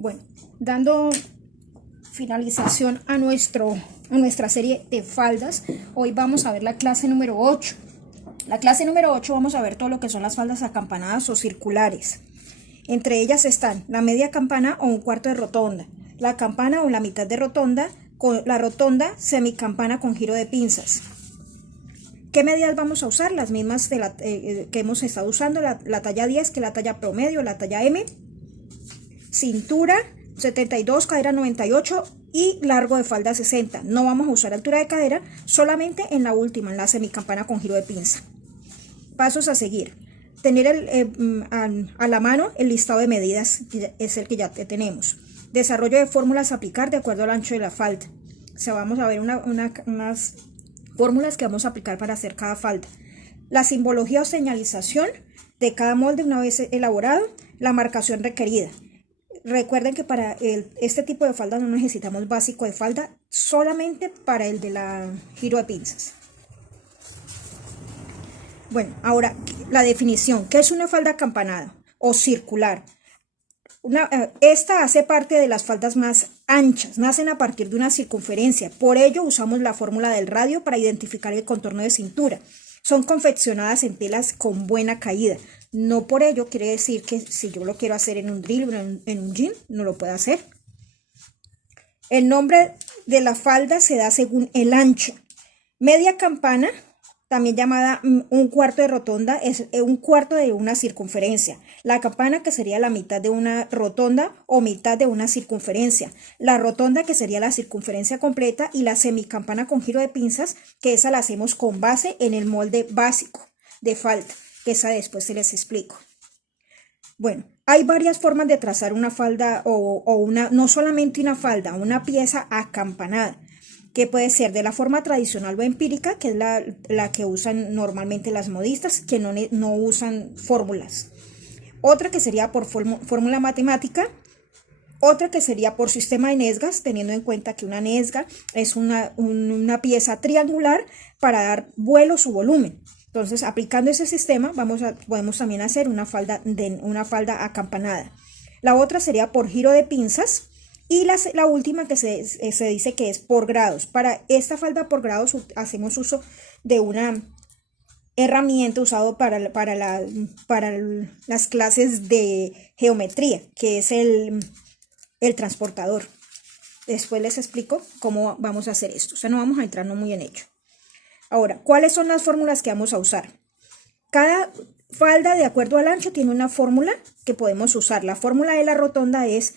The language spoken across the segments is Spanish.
Bueno, dando finalización a nuestra serie de faldas, hoy vamos a ver la clase número 8. La clase número 8 vamos a ver todo lo que son las faldas acampanadas o circulares. Entre ellas están la media campana o un cuarto de rotonda, la campana o la mitad de rotonda, la rotonda semicampana con giro de pinzas. ¿Qué medidas vamos a usar? Las mismas que hemos estado usando, la talla 10, que es la talla promedio, la talla M, cintura 72, cadera 98 y largo de falda 60. No vamos a usar altura de cadera, solamente en la última, en la semicampana con giro de pinza. Pasos a seguir. Tener a la mano el listado de medidas, que es el que ya tenemos. Desarrollo de fórmulas a aplicar de acuerdo al ancho de la falda. O sea, vamos a ver unas fórmulas que vamos a aplicar para hacer cada falda. La simbología o señalización de cada molde una vez elaborado. La marcación requerida. Recuerden que para este tipo de falda no necesitamos básico de falda, solamente para el de la giro de pinzas. Bueno, ahora la definición. ¿Qué es una falda acampanada o circular? Esta hace parte de las faldas más anchas, nacen a partir de una circunferencia, por ello usamos la fórmula del radio para identificar el contorno de cintura. Son confeccionadas en telas con buena caída, no por ello quiere decir que si yo lo quiero hacer en un drill o en un jean, no lo puedo hacer. El nombre de la falda se da según el ancho. Media campana, también llamada un cuarto de rotonda, es un cuarto de una circunferencia. La campana, que sería la mitad de una rotonda o mitad de una circunferencia. La rotonda, que sería la circunferencia completa, y la semicampana con giro de pinzas, que esa la hacemos con base en el molde básico de falda, que esa después se les explico. Bueno, hay varias formas de trazar una falda no solamente una falda, una pieza acampanada, que puede ser de la forma tradicional o empírica, que es la que usan normalmente las modistas, que no usan fórmulas. Otra que sería por fórmula matemática. Otra que sería por sistema de nesgas, teniendo en cuenta que una nesga es una pieza triangular para dar vuelo su volumen. Entonces, aplicando ese sistema, podemos también hacer una falda acampanada. La otra sería por giro de pinzas. Y la última que se dice que es por grados. Para esta falda por grados hacemos uso de una herramienta usada para las clases de geometría, que es el transportador. Después les explico cómo vamos a hacer esto. O sea, no vamos a entrar muy en ello. Ahora, ¿cuáles son las fórmulas que vamos a usar? Cada falda, de acuerdo al ancho, tiene una fórmula que podemos usar. La fórmula de la rotonda es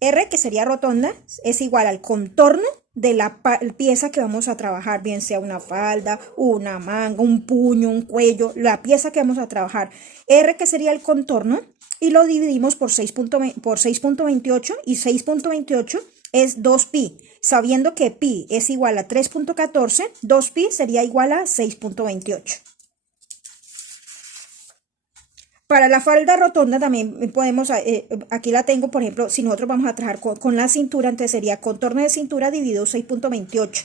R, que sería rotonda, es igual al contorno de la pieza que vamos a trabajar, bien sea una falda, una manga, un puño, un cuello, la pieza que vamos a trabajar. R, que sería el contorno, y lo dividimos por 6.28, y 6.28 es 2pi, sabiendo que pi es igual a 3.14, 2pi sería igual a 6.28. Para la falda rotonda también podemos, aquí la tengo, por ejemplo, si nosotros vamos a trabajar con la cintura, entonces sería contorno de cintura dividido 6.28.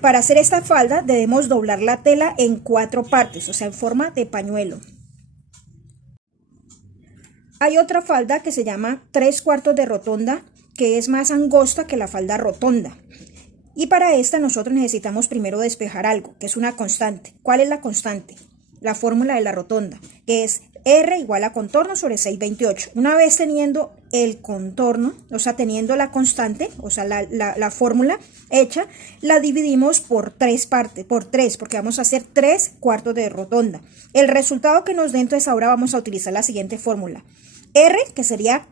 Para hacer esta falda debemos doblar la tela en 4 partes, o sea, en forma de pañuelo. Hay otra falda que se llama 3/4 de rotonda, que es más angosta que la falda rotonda. Y para esta nosotros necesitamos primero despejar algo, que es una constante. ¿Cuál es la constante? La fórmula de la rotonda, que es R igual a contorno sobre 6.28. Una vez teniendo el contorno, o sea, teniendo la constante, o sea, la fórmula hecha, la dividimos por 3 partes, porque vamos a hacer 3/4 de rotonda. El resultado que nos dé, entonces ahora vamos a utilizar la siguiente fórmula. R, que sería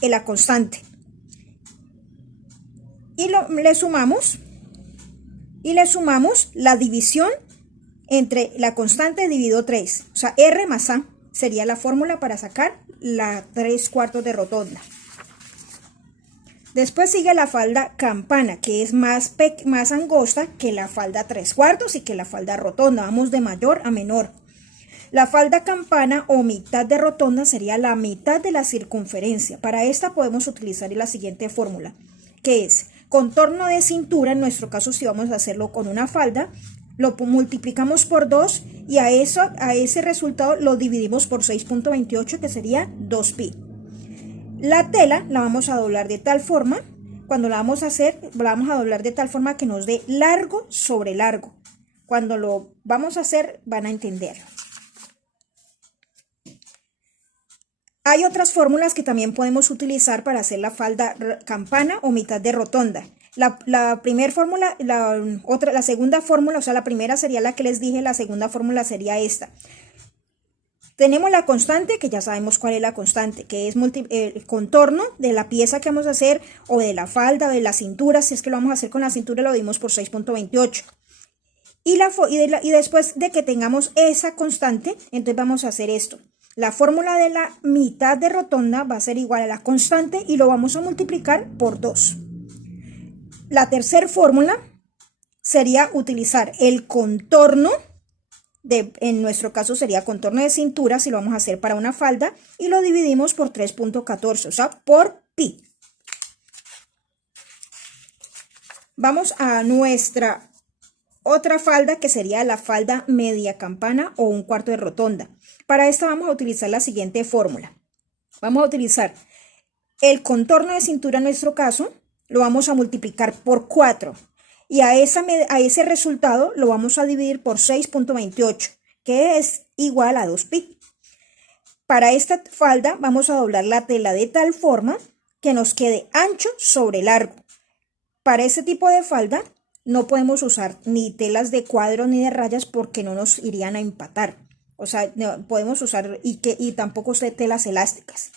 la constante. Y le sumamos la división entre la constante dividido 3, o sea, R más A sería la fórmula para sacar la 3/4 de rotonda. Después sigue la falda campana, que es más angosta que la falda 3/4 y que la falda rotonda, vamos de mayor a menor. La falda campana o mitad de rotonda sería la mitad de la circunferencia. Para esta podemos utilizar la siguiente fórmula, que es contorno de cintura. En nuestro caso, si vamos a hacerlo con una falda, lo multiplicamos por 2 y a ese resultado lo dividimos por 6.28, que sería 2pi. La tela la vamos a doblar de tal forma, cuando la vamos a hacer, la vamos a doblar de tal forma que nos dé largo sobre largo. Cuando lo vamos a hacer, van a entenderlo. Hay otras fórmulas que también podemos utilizar para hacer la falda campana o mitad de rotonda. La primera fórmula, la segunda fórmula, o sea, la primera sería la que les dije, la segunda fórmula sería esta. Tenemos la constante, que ya sabemos cuál es la constante, que es el contorno de la pieza que vamos a hacer, o de la falda, o de la cintura. Si es que lo vamos a hacer con la cintura, lo dimos por 6.28. Y después de que tengamos esa constante, entonces vamos a hacer esto. La fórmula de la mitad de rotonda va a ser igual a la constante y lo vamos a multiplicar por 2. La tercera fórmula sería utilizar el contorno, en nuestro caso sería contorno de cintura, si lo vamos a hacer para una falda, y lo dividimos por 3.14, o sea, por pi. Vamos a nuestra otra falda, que sería la falda media campana o un cuarto de rotonda. Para esta vamos a utilizar la siguiente fórmula. Vamos a utilizar el contorno de cintura, en nuestro caso, lo vamos a multiplicar por 4. Y a ese resultado lo vamos a dividir por 6.28, que es igual a 2pi. Para esta falda vamos a doblar la tela de tal forma que nos quede ancho sobre largo. Para este tipo de falda no podemos usar ni telas de cuadro ni de rayas porque no nos irían a empatar. O sea, no podemos usar y tampoco telas elásticas.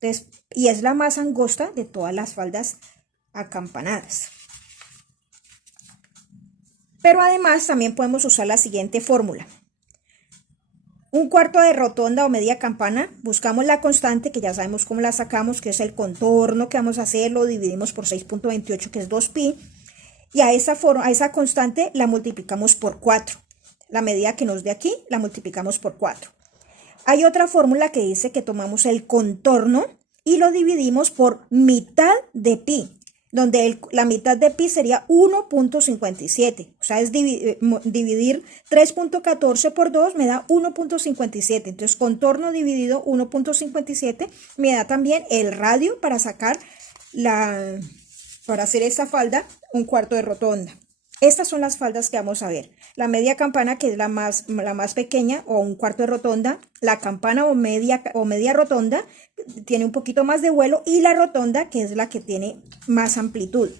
Entonces, y es la más angosta de todas las faldas acampanadas. Pero además también podemos usar la siguiente fórmula. Un cuarto de rotonda o media campana, buscamos la constante, que ya sabemos cómo la sacamos, que es el contorno que vamos a hacer, lo dividimos por 6.28, que es 2pi, y a esa constante la multiplicamos por 4. La medida que nos dé aquí la multiplicamos por 4. Hay otra fórmula que dice que tomamos el contorno y lo dividimos por mitad de pi, donde la mitad de pi sería 1.57, o sea, es dividir 3.14 por 2 me da 1.57, entonces contorno dividido 1.57 me da también el radio para sacar para hacer esta falda un cuarto de rotonda. Estas son las faldas que vamos a ver. La media campana, que es la más pequeña, o un cuarto de rotonda. La campana o media rotonda tiene un poquito más de vuelo, y la rotonda, que es la que tiene más amplitud.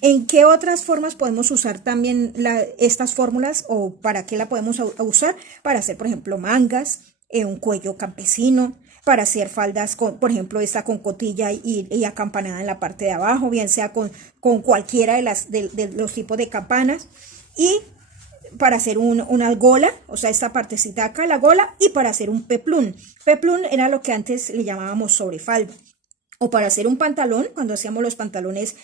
¿En qué otras formas podemos usar también estas fórmulas, o para qué la podemos usar? Para hacer, por ejemplo, mangas, un cuello campesino, para hacer faldas, por ejemplo, esta con cotilla y acampanada en la parte de abajo, bien sea con cualquiera de los tipos de campanas, y para hacer una gola, o sea, esta partecita acá, la gola, y para hacer un peplún. Peplún era lo que antes le llamábamos sobrefalda. O para hacer un pantalón, cuando hacíamos los pantalones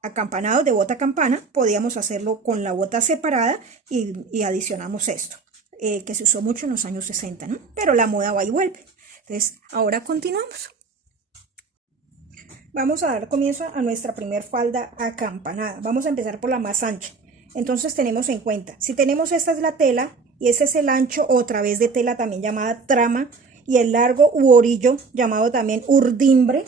acampanados de bota campana, podíamos hacerlo con la bota separada y adicionamos esto. Que se usó mucho en los años 60, ¿no? Pero la moda va y vuelve. Entonces, ahora continuamos. Vamos a dar comienzo a nuestra primer falda acampanada. Vamos a empezar por la más ancha. Entonces, tenemos en cuenta, si tenemos esta es la tela, y ese es el ancho o través de tela, también llamada trama, y el largo u orillo, llamado también urdimbre.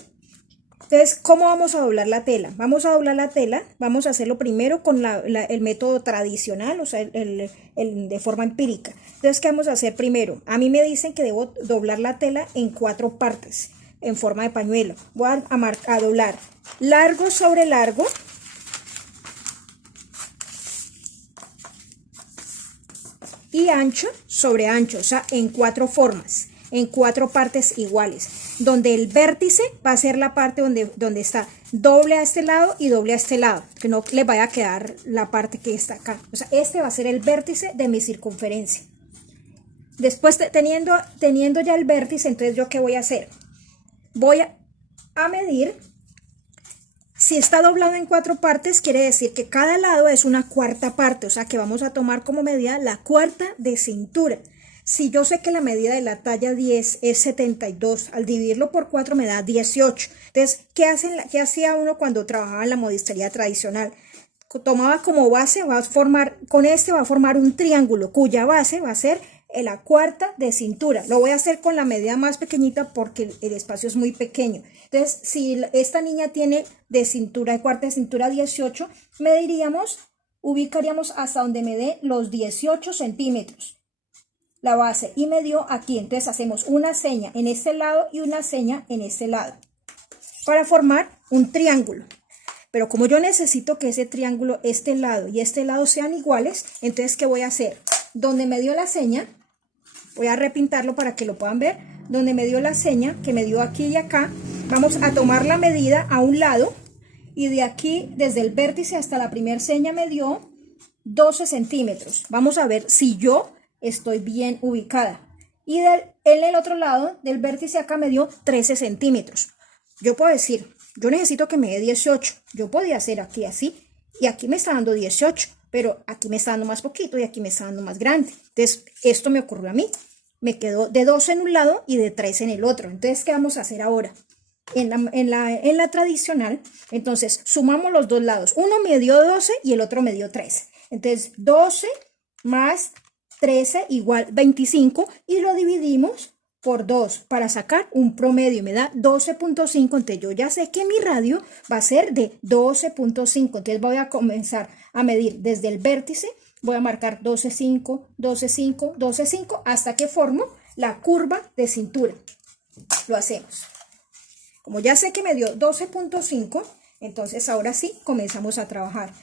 Entonces, ¿cómo vamos a doblar la tela? Vamos a doblar la tela, vamos a hacerlo primero con el método tradicional, o sea, de forma empírica. Entonces, ¿qué vamos a hacer primero? A mí me dicen que debo doblar la tela en 4 partes, en forma de pañuelo. Voy a doblar largo sobre largo, y ancho sobre ancho, o sea, en 4 formas, en 4 partes iguales, donde el vértice va a ser la parte donde está doble a este lado y doble a este lado, que no le vaya a quedar la parte que está acá. O sea, este va a ser el vértice de mi circunferencia. Después, teniendo ya el vértice, entonces, ¿yo qué voy a hacer? Voy a medir. Si está doblado en 4 partes, quiere decir que cada lado es una cuarta parte, o sea que vamos a tomar como medida la cuarta de cintura. Si yo sé que la medida de la talla 10 es 72, al dividirlo por 4 me da 18. Entonces, ¿qué hacía uno cuando trabajaba en la modistería tradicional? Tomaba como base, va a formar un triángulo cuya base va a ser en la cuarta de cintura. Lo voy a hacer con la medida más pequeñita porque el espacio es muy pequeño. Entonces, si esta niña tiene de cintura, de cuarta de cintura 18, ubicaríamos hasta donde me dé los 18 centímetros la base, y me dio aquí. Entonces hacemos una seña en este lado y una seña en este lado para formar un triángulo. Pero como yo necesito que ese triángulo, este lado y este lado sean iguales, entonces ¿qué voy a hacer? Donde me dio la seña, voy a repintarlo para que lo puedan ver. Donde me dio la seña, que me dio aquí y acá, vamos a tomar la medida a un lado, y de aquí, desde el vértice hasta la primera seña me dio 12 centímetros. Vamos a ver si yo estoy bien ubicada. Y en el otro lado, del vértice acá, me dio 13 centímetros. Yo puedo decir, yo necesito que me dé 18. Yo podía hacer aquí así, y aquí me está dando 18, pero aquí me está dando más poquito y aquí me está dando más grande. Entonces, esto me ocurrió a mí. Me quedó de 12 en un lado y de 13 en el otro. Entonces, ¿qué vamos a hacer ahora? En la tradicional, entonces, sumamos los dos lados. Uno me dio 12 y el otro me dio 13. Entonces, 12 más 13 igual 25, y lo dividimos por 2 para sacar un promedio. Me da 12.5. Entonces yo ya sé que mi radio va a ser de 12.5. Entonces voy a comenzar a medir desde el vértice. Voy a marcar 12.5, 12.5, 12.5 hasta que formo la curva de cintura. Lo hacemos. Como ya sé que me dio 12.5, entonces ahora sí comenzamos a trabajar.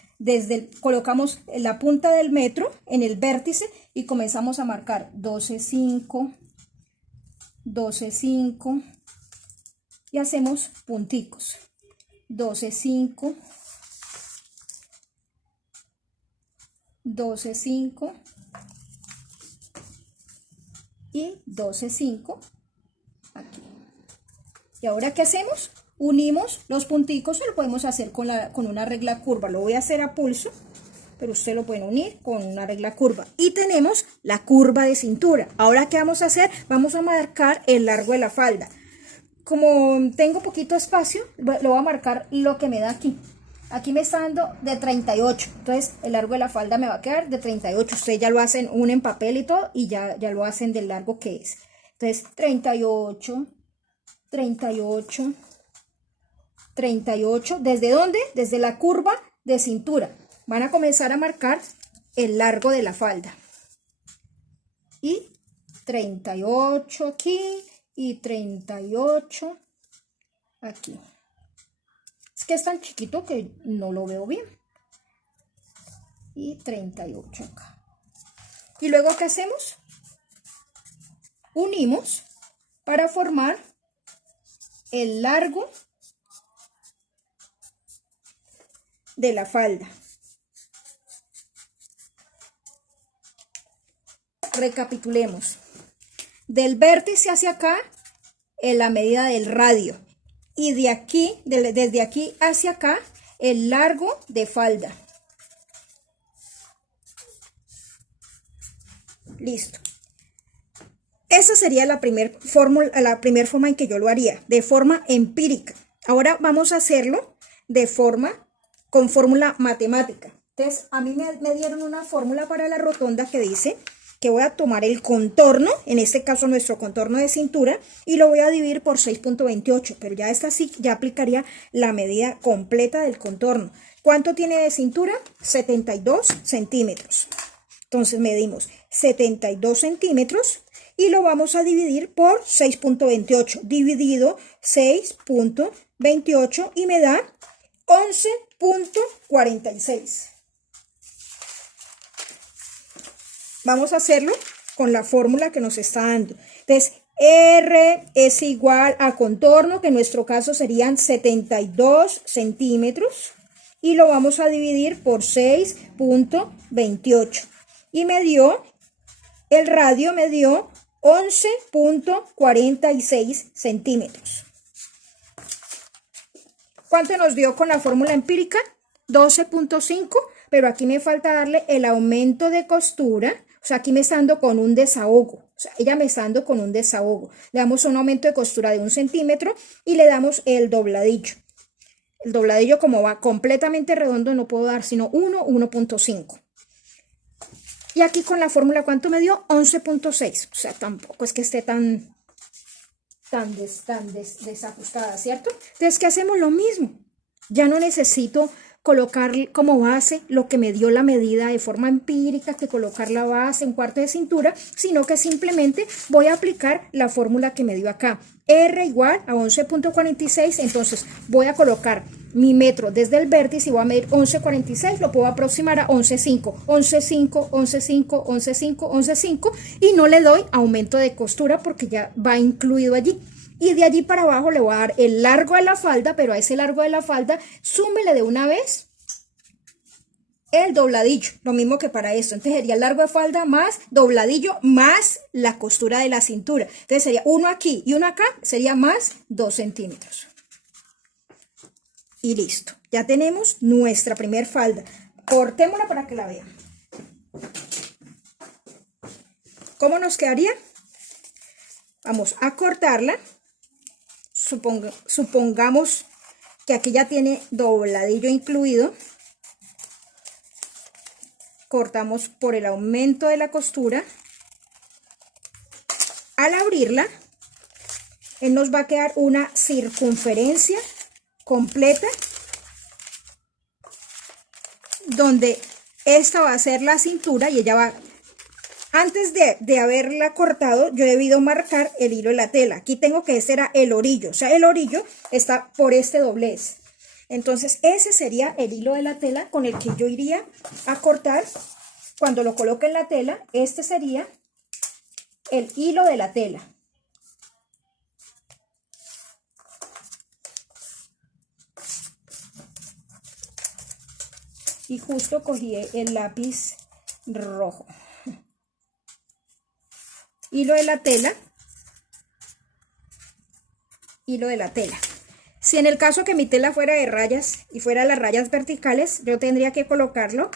Colocamos la punta del metro en el vértice y comenzamos a marcar 12.5, 12.5 y hacemos punticos. 12.5, 12.5 y 12.5 aquí. ¿Y ahora qué hacemos? Unimos los punticos. Lo podemos hacer con una regla curva. Lo voy a hacer a pulso, pero usted lo puede unir con una regla curva. Y tenemos la curva de cintura. Ahora, ¿qué vamos a hacer? Vamos a marcar el largo de la falda. Como tengo poquito espacio, lo voy a marcar lo que me da aquí. Aquí me está dando de 38. Entonces, el largo de la falda me va a quedar de 38. Ustedes ya lo hacen en papel y todo, y ya lo hacen del largo que es. Entonces, 38, 38, 38. ¿Desde dónde? Desde la curva de cintura. Van a comenzar a marcar el largo de la falda. Y 38 aquí y 38 aquí. Es que es tan chiquito que no lo veo bien. Y 38 acá. Y luego, ¿qué hacemos? Unimos para formar el largo de la falda. Recapitulemos. Del vértice hacia acá, en la medida del radio. Y de aquí, desde aquí hacia acá, el largo de falda. Listo. Esa sería la primera forma en que yo lo haría, de forma empírica. Ahora vamos a hacerlo con fórmula matemática. Entonces, a mí me dieron una fórmula para la rotonda que dice que voy a tomar el contorno, en este caso nuestro contorno de cintura, y lo voy a dividir por 6.28, pero ya esta sí, ya aplicaría la medida completa del contorno. ¿Cuánto tiene de cintura? 72 centímetros. Entonces medimos 72 centímetros y lo vamos a dividir por 6.28, dividido 6.28 y me da 11.46. Vamos a hacerlo con la fórmula que nos está dando. Entonces, R es igual a contorno, que en nuestro caso serían 72 centímetros, y lo vamos a dividir por 6.28. Y el radio me dio 11.46 centímetros. ¿Cuánto nos dio con la fórmula empírica? 12.5, pero aquí me falta darle el aumento de costura. O sea, aquí me está dando con un desahogo. O sea, ella me está dando con un desahogo. Le damos un aumento de costura de 1 centímetro y le damos el dobladillo. El dobladillo, como va completamente redondo, no puedo dar sino 1, 1.5. Y aquí con la fórmula, ¿cuánto me dio? 11.6. O sea, tampoco es que esté tan desajustada, ¿cierto? Entonces, ¿qué hacemos? Lo mismo. Ya no necesito colocar como base lo que me dio la medida de forma empírica, que colocar la base en cuarto de cintura, sino que simplemente voy a aplicar la fórmula que me dio acá. R igual a 11.46, entonces voy a colocar mi metro desde el vértice y voy a medir 11.46, lo puedo aproximar a 11.5, 11.5, 11.5, 11.5, 11.5 y no le doy aumento de costura porque ya va incluido allí. Y de allí para abajo le voy a dar el largo de la falda, pero a ese largo de la falda súmele de una vez el dobladillo, lo mismo que para esto. Entonces sería el largo de falda más dobladillo más la costura de la cintura. Entonces sería uno aquí y uno acá, sería más 2 centímetros. Y listo, ya tenemos nuestra primer falda. Cortémosla para que la vean. ¿Cómo nos quedaría? Vamos a cortarla. Supongamos que aquí ya tiene dobladillo incluido. Cortamos por el aumento de la costura. Al abrirla, nos va a quedar una circunferencia completa, donde esta va a ser la cintura y ella va... Antes de haberla cortado, yo he debido marcar el hilo de la tela. Aquí tengo que este era el orillo, o sea, el orillo está por este doblez. Entonces, ese sería el hilo de la tela con el que yo iría a cortar. Cuando lo coloque en la tela, este sería el hilo de la tela. Y justo cogí el lápiz rojo. Hilo de la tela, hilo de la tela. Si en el caso que mi tela fuera de rayas y fuera las rayas verticales, yo tendría que colocarlo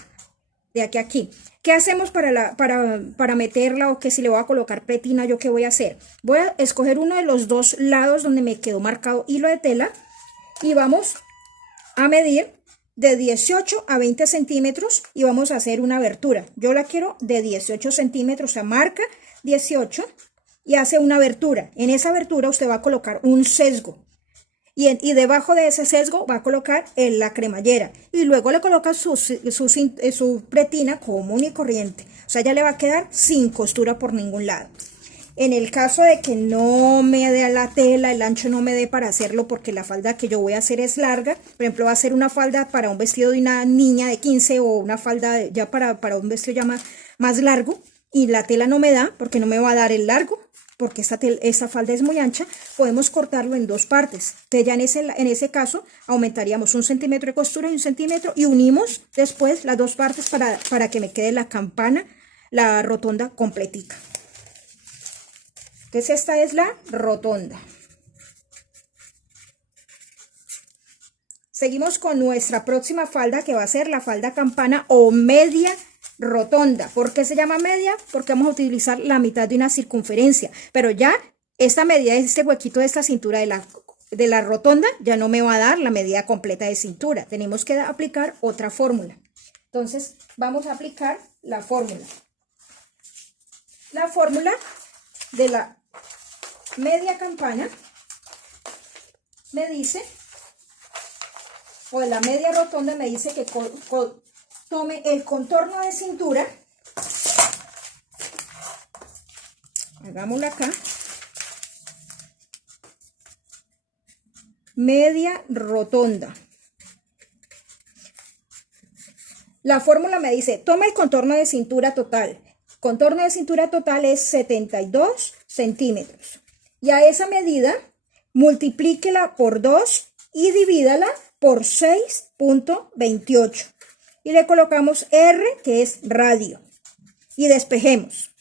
de aquí a aquí. ¿Qué hacemos para meterla o que si le voy a colocar pretina, yo qué voy a hacer? Voy a escoger uno de los dos lados donde me quedó marcado hilo de tela y vamos a medir de 18 a 20 centímetros y vamos a hacer una abertura. Yo la quiero de 18 centímetros, o sea, marca 18 y hace una abertura. En esa abertura usted va a colocar un sesgo y debajo de ese sesgo va a colocar la cremallera y luego le coloca su pretina común y corriente. O sea, ya le va a quedar sin costura por ningún lado. En el caso de que no me dé la tela, el ancho no me dé para hacerlo porque la falda que yo voy a hacer es larga, por ejemplo va a ser una falda para un vestido de una niña de 15 o una falda ya para un vestido ya más largo y la tela no me da porque no me va a dar el largo, porque esta falda es muy ancha, podemos cortarlo en dos partes. Entonces ya en ese caso aumentaríamos 1 centímetro de costura y 1 centímetro y unimos después las dos partes para que me quede la campana, la rotonda completica. Entonces esta es la rotonda. Seguimos con nuestra próxima falda que va a ser la falda campana o media rotonda. ¿Por qué se llama media? Porque vamos a utilizar la mitad de una circunferencia. Pero ya esta medida de este huequito de esta cintura de la rotonda ya no me va a dar la medida completa de cintura. Tenemos que aplicar otra fórmula. Entonces vamos a aplicar la fórmula. La fórmula de la media campana me dice, o de la media rotonda me dice que tome el contorno de cintura, hagámoslo acá, media rotonda. La fórmula me dice, toma el contorno de cintura total. Contorno de cintura total es 72 centímetros. Y a esa medida, multiplíquela por 2 y divídala por 6.28. Y le colocamos R, que es radio. Y despejemos.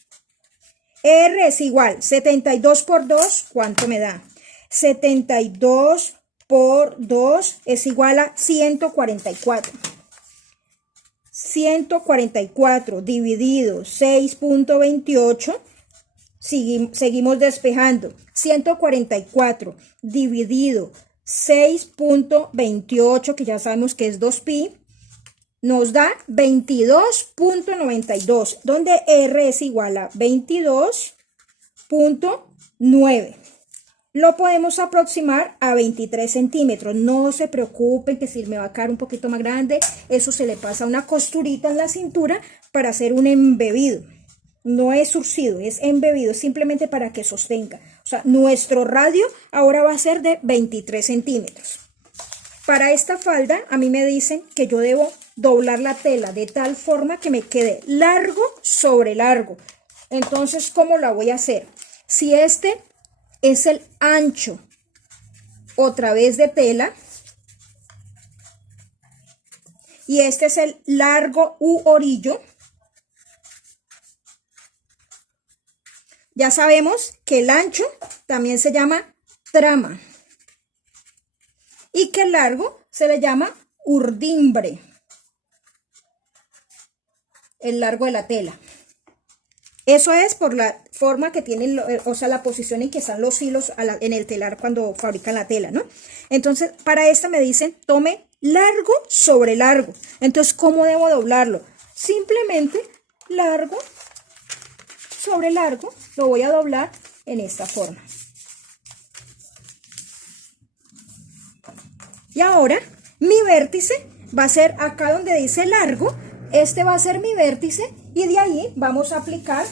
R es igual, 72 por 2, ¿cuánto me da? 72 por 2 es igual a 144. 144 dividido 6.28. Seguimos despejando. 144 dividido 6.28, que ya sabemos que es 2pi, nos da 22.92, donde R es igual a 22.9. Lo podemos aproximar a 23 centímetros. No se preocupen que si me va a quedar un poquito más grande, eso se le pasa una costurita en la cintura para hacer un embebido. No es surcido, es embebido, simplemente para que sostenga. O sea, nuestro radio ahora va a ser de 23 centímetros. Para esta falda, a mí me dicen que yo debo doblar la tela de tal forma que me quede largo sobre largo. Entonces, ¿cómo la voy a hacer? Si este es el ancho otra vez de tela y este es el largo u orillo, ya sabemos que el ancho también se llama trama y que el largo se le llama urdimbre, el largo de la tela. Eso es por la forma que tienen, o sea, la posición en que están los hilos en el telar cuando fabrican la tela, ¿no? Entonces, para esta me dicen, tome largo sobre largo. Entonces, ¿cómo debo doblarlo? Simplemente largo sobre largo, lo voy a doblar en esta forma. Y ahora, mi vértice va a ser acá donde dice largo, este va a ser mi vértice y de ahí vamos a aplicar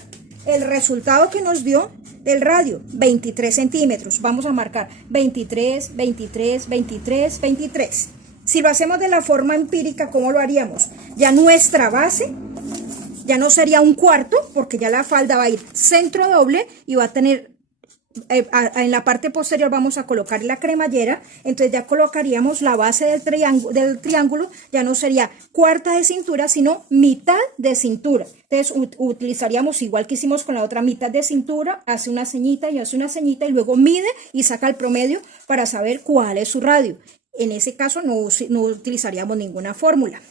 el resultado que nos dio del radio, 23 centímetros. Vamos a marcar 23, 23, 23, 23. Si lo hacemos de la forma empírica, ¿cómo lo haríamos? Ya nuestra base ya no sería un cuarto, porque ya la falda va a ir centro doble y va a tener, en la parte posterior vamos a colocar la cremallera, entonces ya colocaríamos la base del triángulo, ya no sería cuarta de cintura, sino mitad de cintura. Entonces utilizaríamos igual que hicimos con la otra, mitad de cintura, hace una ceñita y hace una ceñita y luego mide y saca el promedio para saber cuál es su radio. En ese caso no utilizaríamos ninguna fórmula.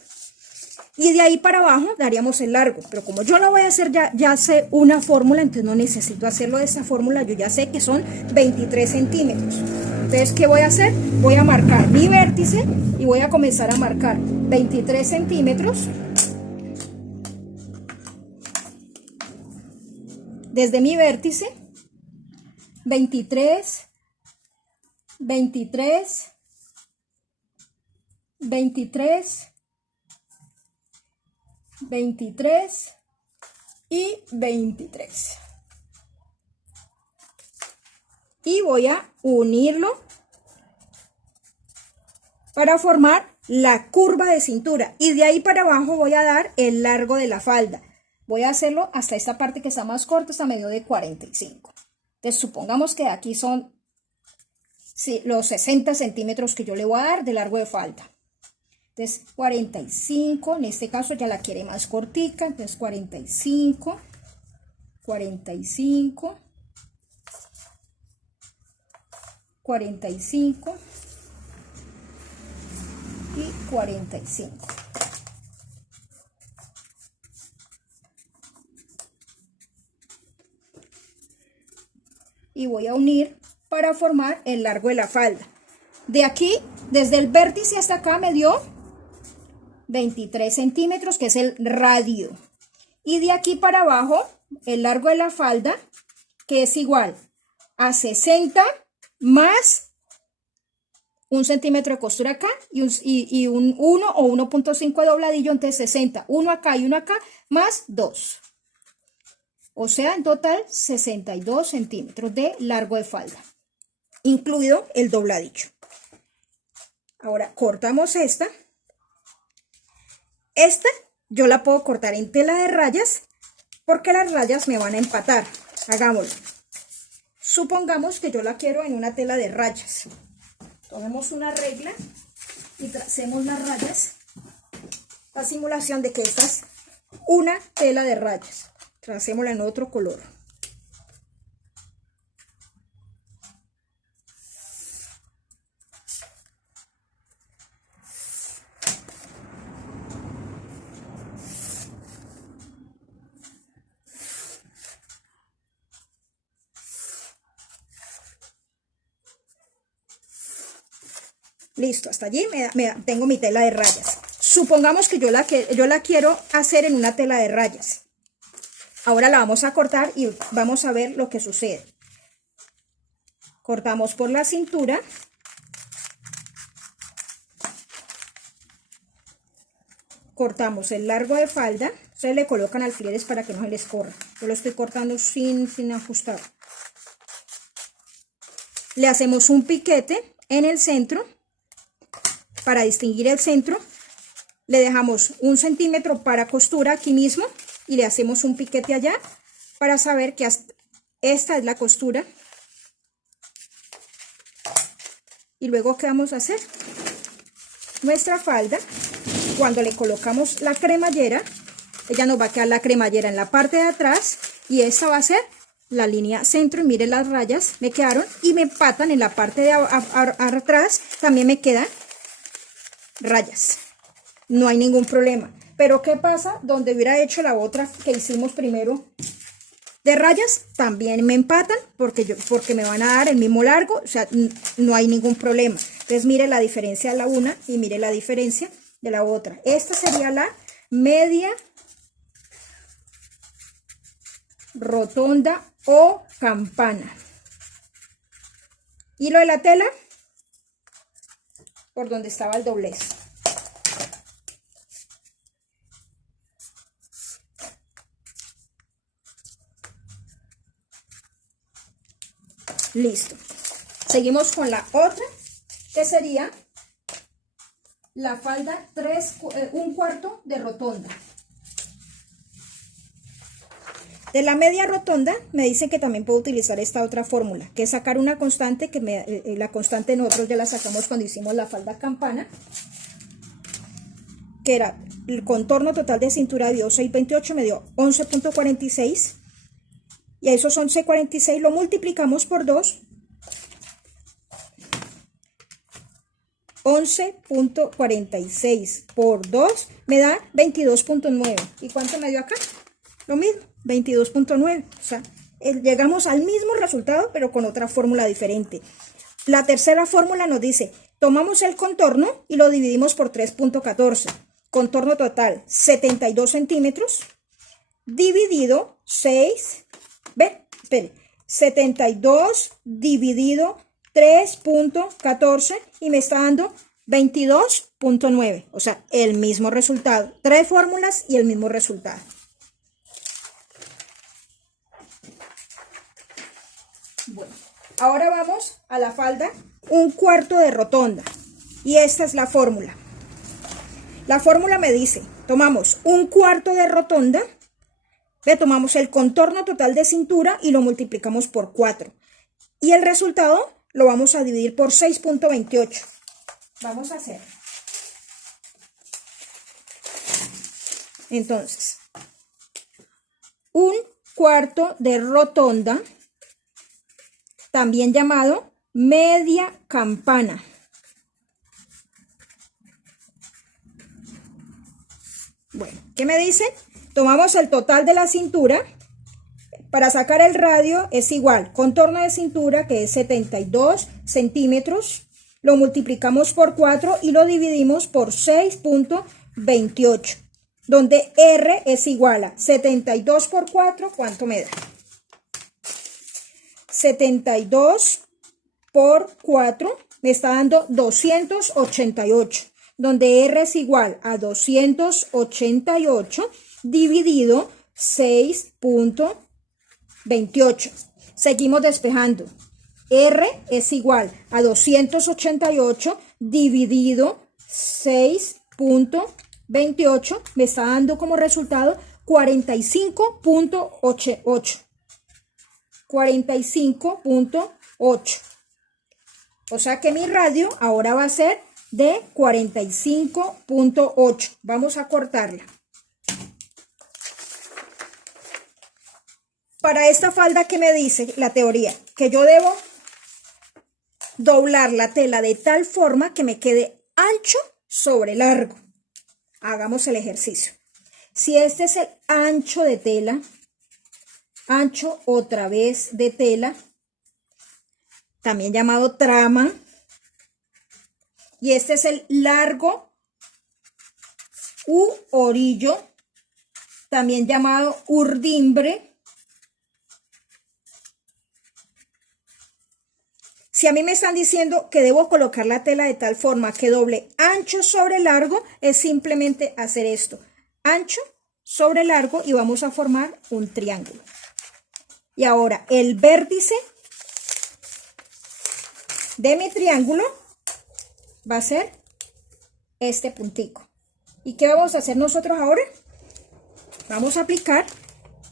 Y de ahí para abajo daríamos el largo, pero como yo lo voy a hacer ya sé una fórmula, entonces no necesito hacerlo de esa fórmula, yo ya sé que son 23 centímetros. Entonces, ¿qué voy a hacer? Voy a marcar mi vértice y voy a comenzar a marcar 23 centímetros. Desde mi vértice, 23, 23, 23, 23 y 23. Y voy a unirlo para formar la curva de cintura. Y de ahí para abajo voy a dar el largo de la falda. Voy a hacerlo hasta esta parte que está más corta, hasta medio de 45. Entonces, supongamos que aquí son los 60 centímetros que yo le voy a dar de largo de falda. Entonces, 45, en este caso ya la quiere más cortica, entonces 45, 45, 45 y 45. Y voy a unir para formar el largo de la falda. De aquí, desde el vértice hasta acá me dio 23 centímetros, que es el radio. Y de aquí para abajo, el largo de la falda, que es igual a 60 más un centímetro de costura acá y un 1 o 1.5 de dobladillo, entonces 60. Uno acá y uno acá, más 2. O sea, en total 62 centímetros de largo de falda, incluido el dobladillo. Ahora cortamos esta. Esta yo la puedo cortar en tela de rayas porque las rayas me van a empatar. Hagámoslo. Supongamos que yo la quiero en una tela de rayas. Tomemos una regla y tracemos las rayas. La simulación de que esta es una tela de rayas. Tracémosla en otro color. Listo, hasta allí tengo mi tela de rayas. Supongamos que yo la quiero hacer en una tela de rayas. Ahora la vamos a cortar y vamos a ver lo que sucede. Cortamos por la cintura. Cortamos el largo de falda. Ustedes le colocan alfileres para que no se les corra. Yo lo estoy cortando sin ajustar. Le hacemos un piquete en el centro. Para distinguir el centro, le dejamos 1 centímetro para costura aquí mismo y le hacemos un piquete allá para saber que esta es la costura. Y luego, ¿qué vamos a hacer? Nuestra falda, cuando le colocamos la cremallera, ella nos va a quedar la cremallera en la parte de atrás y esta va a ser la línea centro. Y miren, las rayas me quedaron y me empatan en la parte de atrás, también me quedan rayas. No hay ningún problema. Pero ¿qué pasa? Donde hubiera hecho la otra que hicimos primero de rayas, también me empatan porque me van a dar el mismo largo, o sea, no hay ningún problema. Entonces mire la diferencia de la una y mire la diferencia de la otra. Esta sería la media rotonda o campana. Y lo de la tela, por donde estaba el doblez. Listo. Seguimos con la otra, que sería la falda 1/4 de rotonda. De la media rotonda me dicen que también puedo utilizar esta otra fórmula, que es sacar una constante, la constante nosotros ya la sacamos cuando hicimos la falda campana, que era el contorno total de cintura dio 6.28, me dio 11.46. Y a esos 11.46 lo multiplicamos por 2. 11.46 por 2 me da 22.9. ¿Y cuánto me dio acá? Lo mismo, 22.9. O sea, llegamos al mismo resultado, pero con otra fórmula diferente. La tercera fórmula nos dice, tomamos el contorno y lo dividimos por 3.14. Contorno total, 72 centímetros, dividido 6. Ve, espere, 72 dividido 3.14 y me está dando 22.9, o sea, el mismo resultado. 3 fórmulas y el mismo resultado. Bueno, ahora vamos a la falda 1/4 de rotonda y esta es la fórmula. La fórmula me dice, tomamos 1/4 de rotonda. Le tomamos el contorno total de cintura y lo multiplicamos por 4. Y el resultado lo vamos a dividir por 6.28. Vamos a hacer. Entonces, 1/4 de rotonda, también llamado media campana. Bueno, ¿qué me dice? Tomamos el total de la cintura, para sacar el radio es igual, contorno de cintura que es 72 centímetros, lo multiplicamos por 4 y lo dividimos por 6.28, donde R es igual a 72 por 4, ¿cuánto me da? 72 por 4 me está dando 288, donde R es igual a 288 dividido 6.28. Seguimos despejando. R es igual a 288 dividido 6.28. Me está dando como resultado 45.88. 45.8. O sea que mi radio ahora va a ser de 45.8. Vamos a cortarla. Para esta falda, ¿qué me dice la teoría? Que yo debo doblar la tela de tal forma que me quede ancho sobre largo. Hagamos el ejercicio. Si este es el ancho de tela, ancho otra vez de tela, también llamado trama, y este es el largo u orillo, también llamado urdimbre. Si a mí me están diciendo que debo colocar la tela de tal forma que doble ancho sobre largo, es simplemente hacer esto. Ancho sobre largo y vamos a formar un triángulo. Y ahora el vértice de mi triángulo va a ser este puntico. ¿Y qué vamos a hacer nosotros ahora? Vamos a aplicar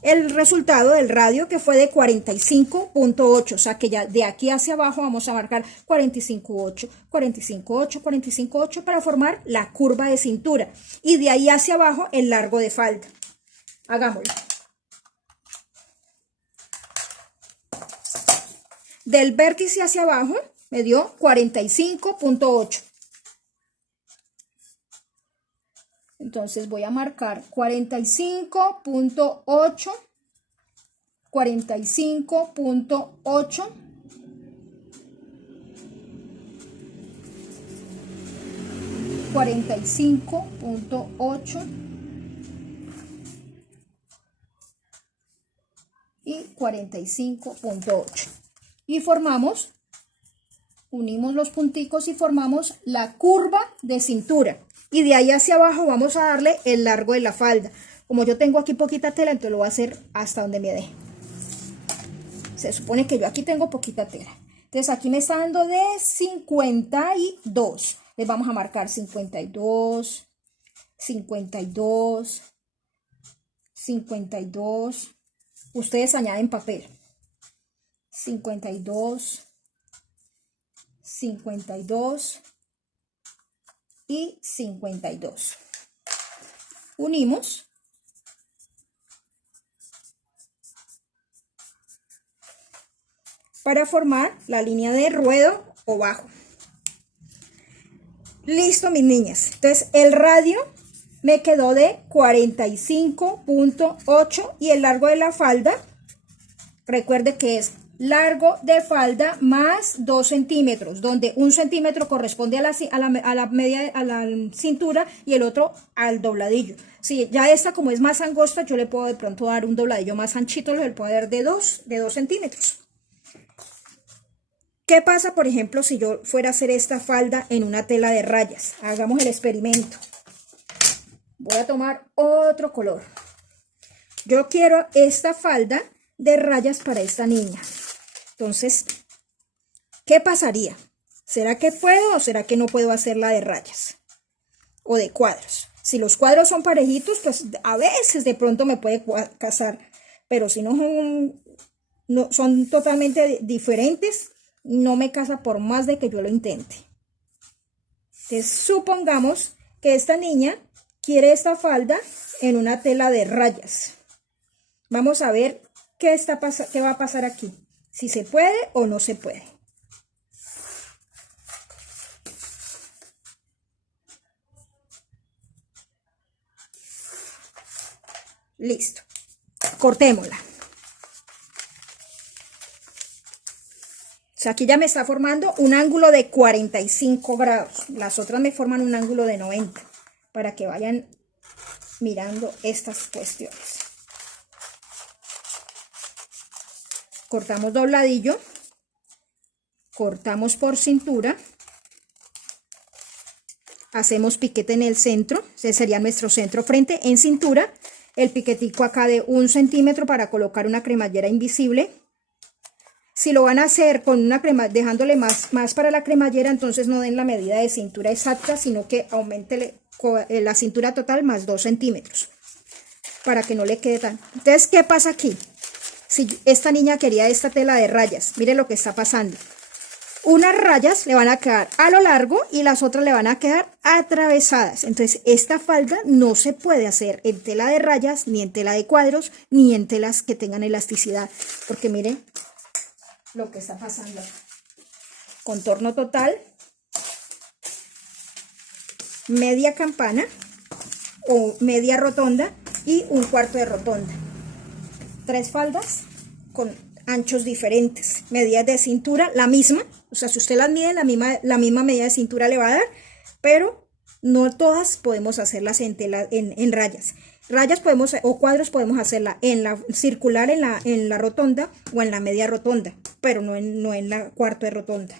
el resultado del radio, que fue de 45.8, o sea que ya de aquí hacia abajo vamos a marcar 45.8, 45.8, 45.8 para formar la curva de cintura, y de ahí hacia abajo el largo de falda. Hagámoslo. Del vértice hacia abajo me dio 45.8. Entonces voy a marcar 45.8, 45.8, 45.8 y 45.8. Y formamos, unimos los punticos y formamos la curva de cintura. Y de ahí hacia abajo vamos a darle el largo de la falda. Como yo tengo aquí poquita tela, entonces lo voy a hacer hasta donde me dé. Se supone que yo aquí tengo poquita tela. Entonces aquí me está dando de 52. Les vamos a marcar 52, 52, 52. Ustedes añaden papel. 52, 52. Y 52. Unimos. Para formar la línea de ruedo o bajo. Listo, mis niñas. Entonces el radio me quedó de 45.8 y el largo de la falda, recuerde que es largo de falda más 2 centímetros, donde 1 centímetro corresponde a la cintura y el otro al dobladillo. Si ya esta, como es más angosta, yo le puedo de pronto dar un dobladillo más anchito, le puedo dar de 2 centímetros. ¿Qué pasa, por ejemplo, si yo fuera a hacer esta falda en una tela de rayas? Hagamos el experimento. Voy a tomar otro color. Yo quiero esta falda de rayas para esta niña. Entonces, ¿qué pasaría? ¿Será que puedo o será que no puedo hacerla de rayas o de cuadros? Si los cuadros son parejitos, pues a veces de pronto me puede casar, pero si no son totalmente diferentes, no me casa por más de que yo lo intente. Entonces, supongamos que esta niña quiere esta falda en una tela de rayas. Vamos a ver qué va a pasar aquí. Si se puede o no se puede. Listo. Cortémosla. O sea, aquí ya me está formando un ángulo de 45 grados. Las otras me forman un ángulo de 90. Para que vayan mirando estas cuestiones. Cortamos dobladillo, cortamos por cintura, hacemos piquete en el centro, ese sería nuestro centro frente en cintura, el piquetico acá de 1 centímetro para colocar una cremallera invisible. Si lo van a hacer con una dejándole más para la cremallera, entonces no den la medida de cintura exacta, sino que aumente la cintura total más 2 centímetros, para que no le quede tan. Entonces, ¿qué pasa aquí? Si esta niña quería esta tela de rayas, mire lo que está pasando. Unas rayas le van a quedar a lo largo y las otras le van a quedar atravesadas. Entonces, esta falda no se puede hacer en tela de rayas, ni en tela de cuadros, ni en telas que tengan elasticidad. Porque miren lo que está pasando. Contorno total, media campana o media rotonda y 1/4 de rotonda. 3 faldas con anchos diferentes, medidas de cintura la misma, o sea, si usted las mide, la misma medida de cintura le va a dar, pero No todas podemos hacerlas en rayas. Rayas podemos, o cuadros podemos hacerla en la circular, en la rotonda o en la media rotonda, pero no en la cuarto de rotonda.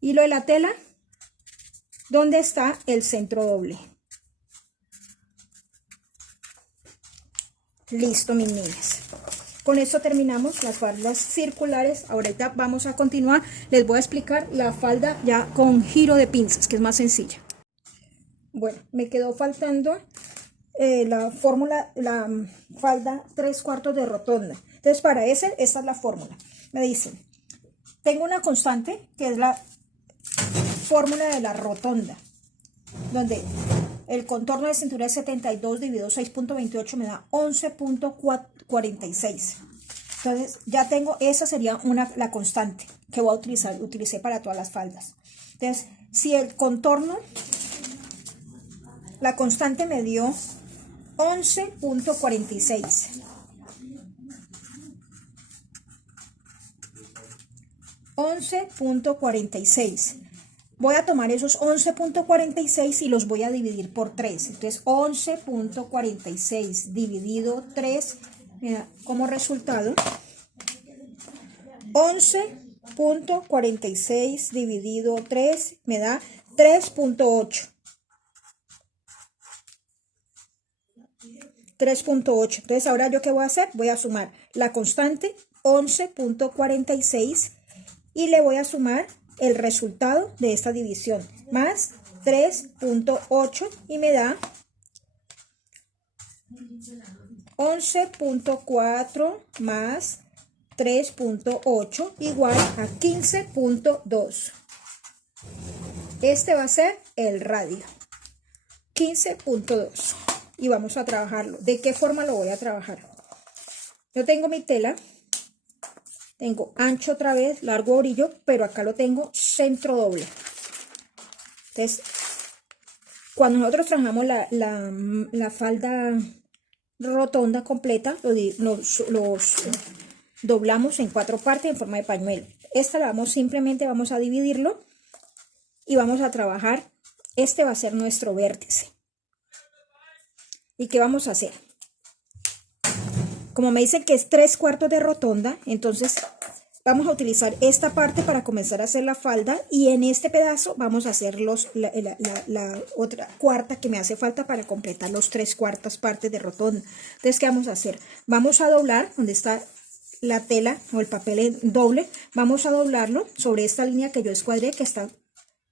Hilo de la tela, ¿dónde está el centro doble? Listo, mis niñas. Con esto terminamos las faldas circulares. Ahorita vamos a continuar. Les voy a explicar la falda ya con giro de pinzas, que es más sencilla. Bueno, me quedó faltando la fórmula, la falda 3/4 de rotonda. Entonces, para esta es la fórmula. Me dicen, tengo una constante que es la fórmula de la rotonda, donde el contorno de cintura es 72 dividido 6.28 me da 11.46. Entonces ya tengo, esa sería la constante que voy a utilizar, utilicé para todas las faldas. Entonces, si el contorno, la constante me dio 11.46. 11.46. Voy a tomar esos 11.46 y los voy a dividir por 3. Entonces, 11.46 dividido 3, como resultado, 11.46 dividido 3 me da 3.8. 3.8. Entonces, ahora yo qué voy a hacer? Voy a sumar la constante 11.46 y le voy a sumar el resultado de esta división, más 3.8 y me da 11.4 más 3.8 igual a 15.2. Este va a ser el radio, 15.2. Y vamos a trabajarlo. ¿De qué forma lo voy a trabajar? Yo tengo mi tela. Tengo ancho otra vez, largo orillo, pero acá lo tengo centro doble. Entonces, cuando nosotros trabajamos la falda rotonda completa, los doblamos en 4 partes en forma de pañuelo. Esta simplemente vamos a dividirlo y vamos a trabajar. Este va a ser nuestro vértice. ¿Y qué vamos a hacer? Como me dicen que es 3/4 de rotonda, entonces vamos a utilizar esta parte para comenzar a hacer la falda y en este pedazo vamos a hacer la otra cuarta que me hace falta para completar los 3/4 partes de rotonda. Entonces, ¿qué vamos a hacer? Vamos a doblar donde está la tela o el papel en doble, vamos a doblarlo sobre esta línea que yo escuadré, que está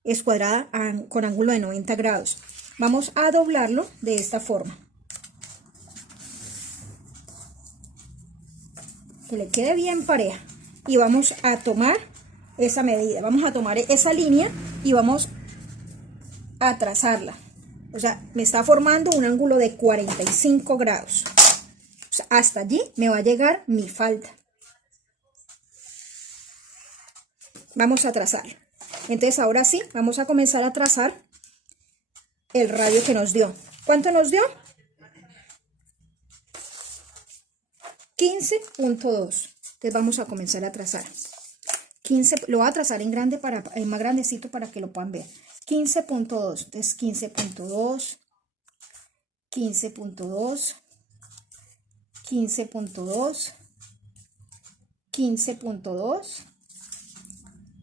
escuadrada con ángulo de 90 grados. Vamos a doblarlo de esta forma. Que le quede bien pareja y vamos a tomar esa medida, vamos a tomar esa línea y vamos a trazarla. O sea, me está formando un ángulo de 45 grados. O sea, hasta allí me va a llegar mi falda. Vamos a trazar. Entonces ahora sí, vamos a comenzar a trazar el radio que nos dio. ¿Cuánto nos dio? 15.2. Entonces vamos a comenzar a trazar. 15, lo voy a trazar en grande más grandecito para que lo puedan ver. 15.2. Entonces 15.2, 15.2, 15.2, 15.2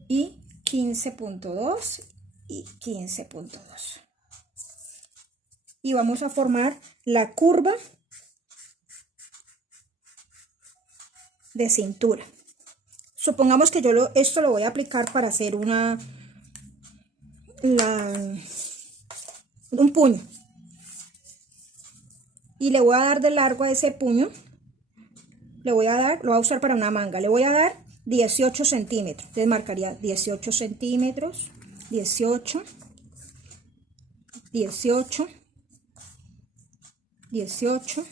y 15.2 y 15.2. Y vamos a formar la curva de cintura. Supongamos que yo esto lo voy a aplicar para hacer un puño. Y le voy a dar de largo a ese puño. Lo voy a usar para una manga. Le voy a dar 18 centímetros. Entonces marcaría 18 centímetros. 18. 18. 18.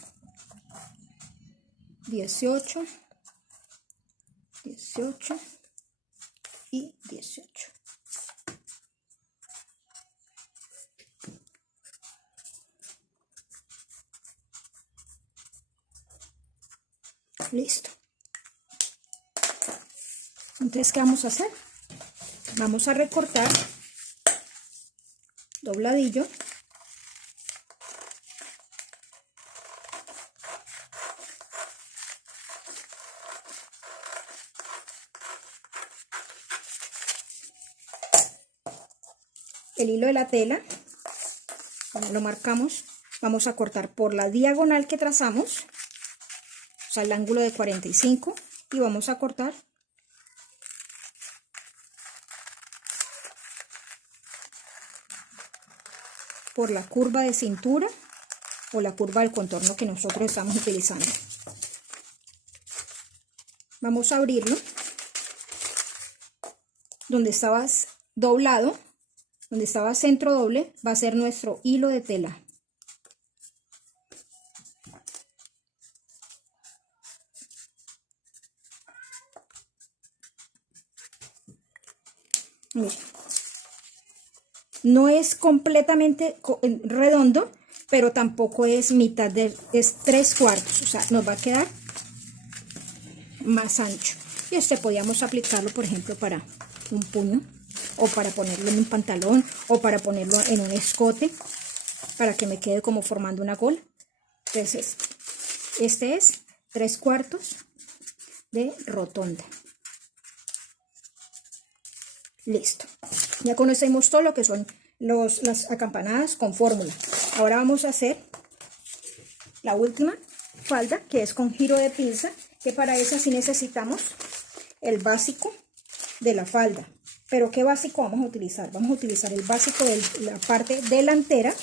18. 18 y 18. Listo. Entonces, ¿qué vamos a hacer? Vamos a recortar dobladillo. El hilo de la tela, lo marcamos, vamos a cortar por la diagonal que trazamos, o sea, el ángulo de 45, y vamos a cortar por la curva de cintura o la curva del contorno que nosotros estamos utilizando. Vamos a abrirlo donde estaba doblado, donde estaba centro doble, va a ser nuestro hilo de tela. Miren. No es completamente redondo, pero tampoco es mitad es 3/4, o sea, nos va a quedar más ancho. Y este podíamos aplicarlo, por ejemplo, para un puño, o para ponerlo en un pantalón, o para ponerlo en un escote, para que me quede como formando una gola. Entonces, este es 3/4 de rotonda. Listo. Ya conocemos todo lo que son las acampanadas con fórmula. Ahora vamos a hacer la última falda, que es con giro de pinza, que para esa sí necesitamos el básico de la falda. Pero ¿qué básico vamos a utilizar? Vamos a utilizar el básico de la parte delantera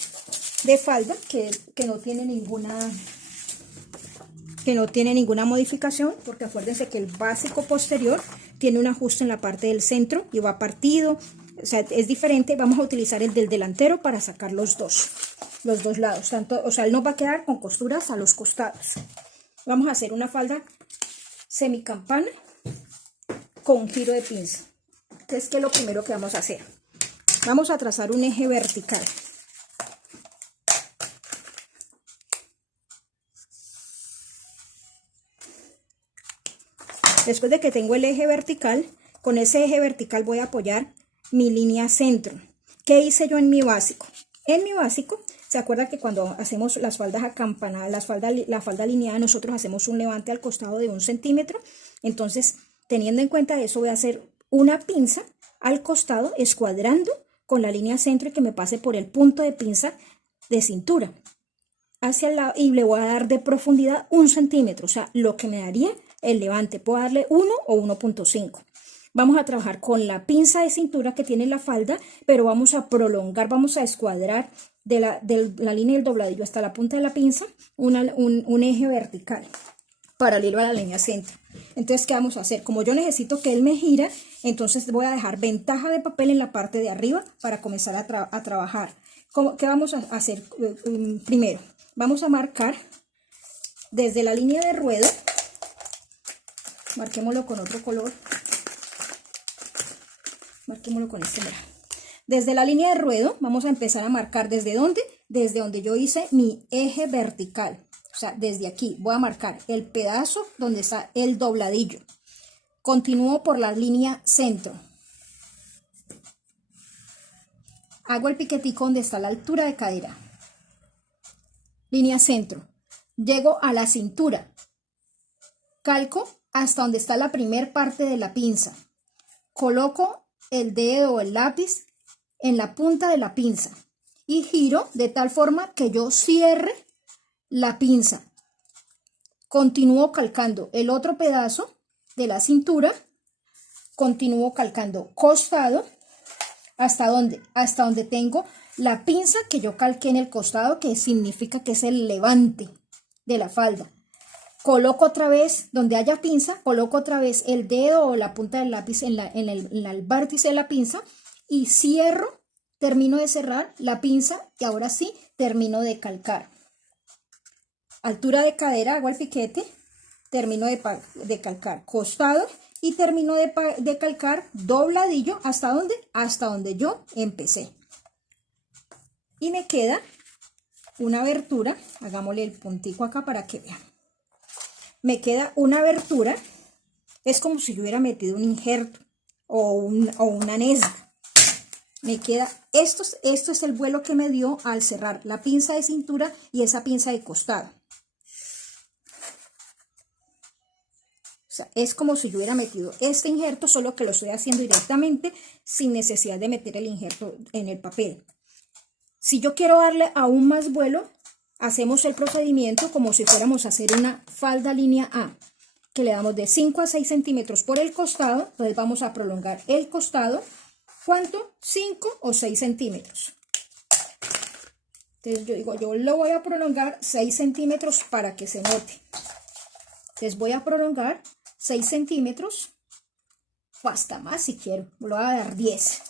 de falda, que no tiene ninguna modificación, porque acuérdense que el básico posterior tiene un ajuste en la parte del centro y va partido, o sea, es diferente. Vamos a utilizar el del delantero para sacar los dos lados, o sea, él nos va a quedar con costuras a los costados. Vamos a hacer una falda semicampana con giro de pinza. Entonces, ¿qué es lo primero que vamos a hacer? Vamos a trazar un eje vertical. Después de que tengo el eje vertical, con ese eje vertical voy a apoyar mi línea centro. ¿Qué hice yo en mi básico? En mi básico, ¿se acuerda que cuando hacemos las faldas acampanadas, la falda alineada, nosotros hacemos un levante al costado de 1 centímetro? Entonces, teniendo en cuenta eso, voy a hacer una pinza al costado, escuadrando con la línea centro y que me pase por el punto de pinza de cintura hacia el lado, y le voy a dar de profundidad 1 centímetro, o sea, lo que me daría el levante. Puedo darle 1 o 1.5. Vamos a trabajar con la pinza de cintura que tiene la falda, pero vamos a prolongar, vamos a escuadrar de la línea del dobladillo hasta la punta de la pinza un eje vertical paralelo a la línea centro. Entonces, ¿qué vamos a hacer? Como yo necesito que él me gira, entonces voy a dejar ventaja de papel en la parte de arriba para comenzar a trabajar. ¿Qué vamos a hacer? Primero, vamos a marcar desde la línea de ruedo, marquémoslo con otro color, marquémoslo con este morado. Desde la línea de ruedo vamos a empezar a marcar desde donde yo hice mi eje vertical. O sea, desde aquí voy a marcar el pedazo donde está el dobladillo. Continúo por la línea centro. Hago el piquetico donde está la altura de cadera. Línea centro. Llego a la cintura. Calco hasta donde está la primer parte de la pinza. Coloco el dedo o el lápiz en la punta de la pinza y giro de tal forma que yo cierre la pinza. Continúo calcando el otro pedazo de la cintura, continúo calcando costado hasta donde tengo la pinza que yo calqué en el costado, que significa que es el levante de la falda. Coloco otra vez, donde haya pinza, coloco otra vez el dedo o la punta del lápiz en el vértice de la pinza y cierro, termino de cerrar la pinza y ahora sí termino de calcar. Altura de cadera, hago el piquete, termino de calcar costado y termino de calcar dobladillo hasta donde yo empecé. Y me queda una abertura, hagámosle el puntico acá para que vean. Me queda una abertura, es como si yo hubiera metido un injerto. o una nesga. Me queda, esto es el vuelo que me dio al cerrar la pinza de cintura y esa pinza de costado. O sea, es como si yo hubiera metido este injerto, solo que lo estoy haciendo directamente sin necesidad de meter el injerto en el papel. Si yo quiero darle aún más vuelo, hacemos el procedimiento como si fuéramos a hacer una falda línea A, que le damos de 5 a 6 centímetros por el costado. Entonces vamos a prolongar el costado. ¿Cuánto? 5 o 6 centímetros. Entonces yo digo, yo lo voy a prolongar 6 centímetros para que se note. Entonces voy a prolongar 6 centímetros o hasta más si quiero. Le voy a dar 10.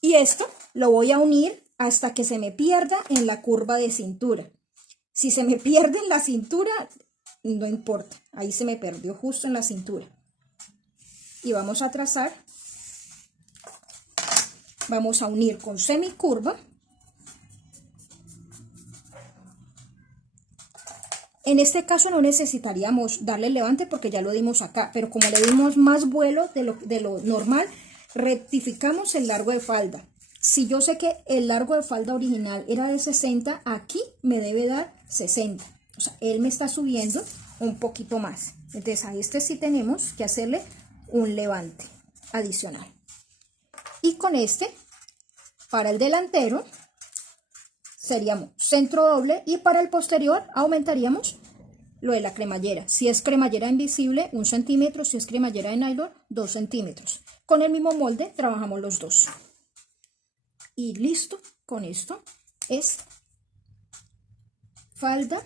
Y esto lo voy a unir hasta que se me pierda en la curva de cintura. Si se me pierde en la cintura, no importa. Ahí se me perdió justo en la cintura. Y vamos a trazar. Vamos a unir con semicurva. En este caso no necesitaríamos darle el levante porque ya lo dimos acá, pero como le dimos más vuelo de lo normal, rectificamos el largo de falda. Si yo sé que el largo de falda original era de 60, aquí me debe dar 60. O sea, él me está subiendo un poquito más. Entonces a este sí tenemos que hacerle un levante adicional. Y con este, para el delantero, seríamos centro doble y para el posterior aumentaríamos lo de la cremallera. Si es cremallera invisible, 1 centímetro, si es cremallera de nylon, 2 centímetros. Con el mismo molde trabajamos los dos. Y listo, con esto es falda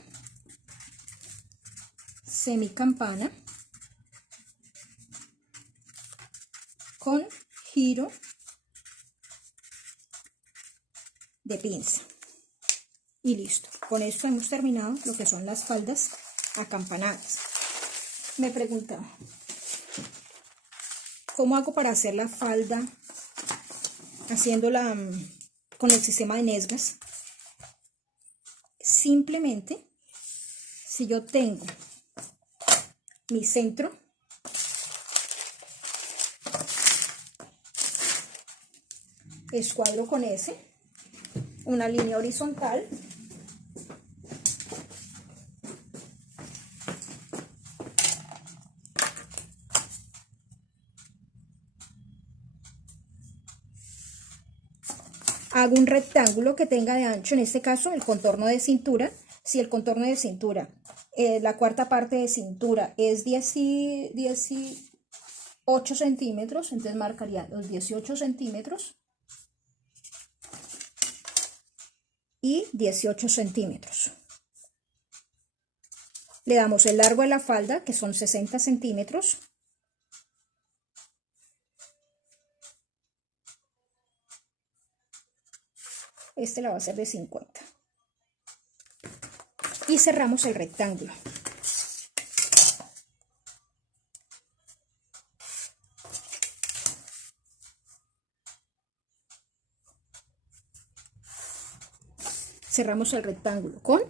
semicampana con giro de pinza. Y listo, con esto hemos terminado lo que son las faldas acampanadas. Me preguntaba, ¿cómo hago para hacer la falda haciéndola con el sistema de nesgas? Simplemente, si yo tengo mi centro, escuadro con ese, una línea horizontal, hago un rectángulo que tenga de ancho, en este caso el contorno de cintura. Si el contorno de cintura, la cuarta parte de cintura es 18 centímetros, entonces marcaría los 18 centímetros y 18 centímetros. Le damos el largo de la falda, que son 60 centímetros. Este la va a hacer de 50. Y cerramos el rectángulo. Cerramos el rectángulo con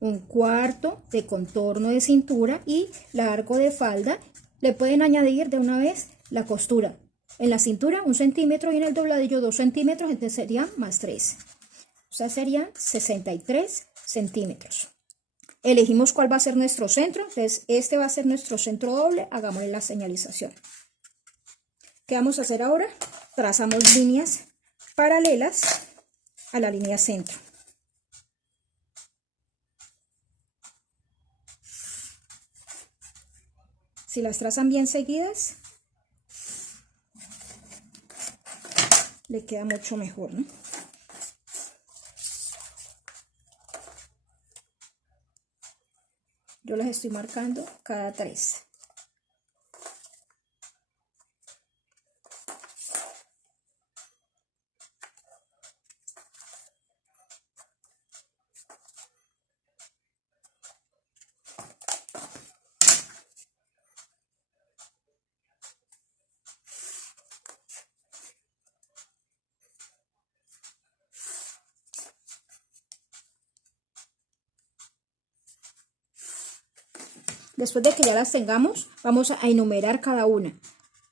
1/4 de contorno de cintura y largo de falda. Le pueden añadir de una vez la costura. En la cintura 1 centímetro y en el dobladillo 2 centímetros, entonces serían más 3. O sea, serían 63 centímetros. Elegimos cuál va a ser nuestro centro. Entonces, este va a ser nuestro centro doble. Hagámosle la señalización. ¿Qué vamos a hacer ahora? Trazamos líneas paralelas a la línea centro. Si las trazan bien seguidas, le queda mucho mejor, ¿no? Yo las estoy marcando cada 3. Después de que ya las tengamos, vamos a enumerar cada una.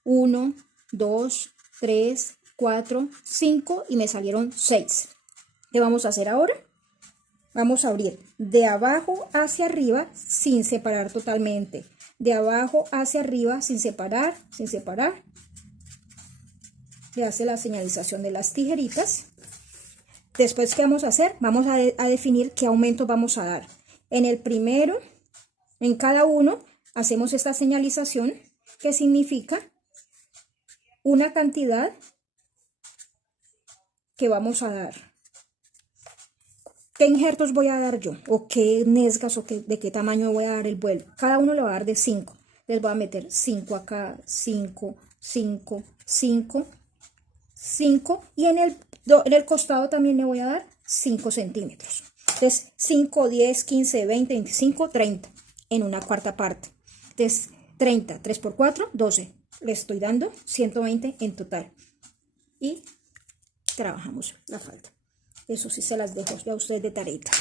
1, 2, 3, 4, 5 y me salieron 6. ¿Qué vamos a hacer ahora? Vamos a abrir de abajo hacia arriba sin separar totalmente. De abajo hacia arriba sin separar, sin separar. Le hace la señalización de las tijeritas. Después, ¿qué vamos a hacer? Vamos a definir qué aumento vamos a dar. En el primero, en cada uno, hacemos esta señalización que significa una cantidad que vamos a dar. ¿Qué injertos voy a dar yo? ¿O qué nesgas o de qué tamaño voy a dar el vuelo? Cada uno le va a dar de 5. Les voy a meter 5 acá, 5, 5, 5, 5. Y en el costado también le voy a dar 5 centímetros. Entonces 5, 10, 15, 20, 25, 30 en una cuarta parte. Entonces 30, 3 por 4, 12. Le estoy dando 120 en total. Y trabajamos la falda. Eso sí se las dejo a ustedes de tareita.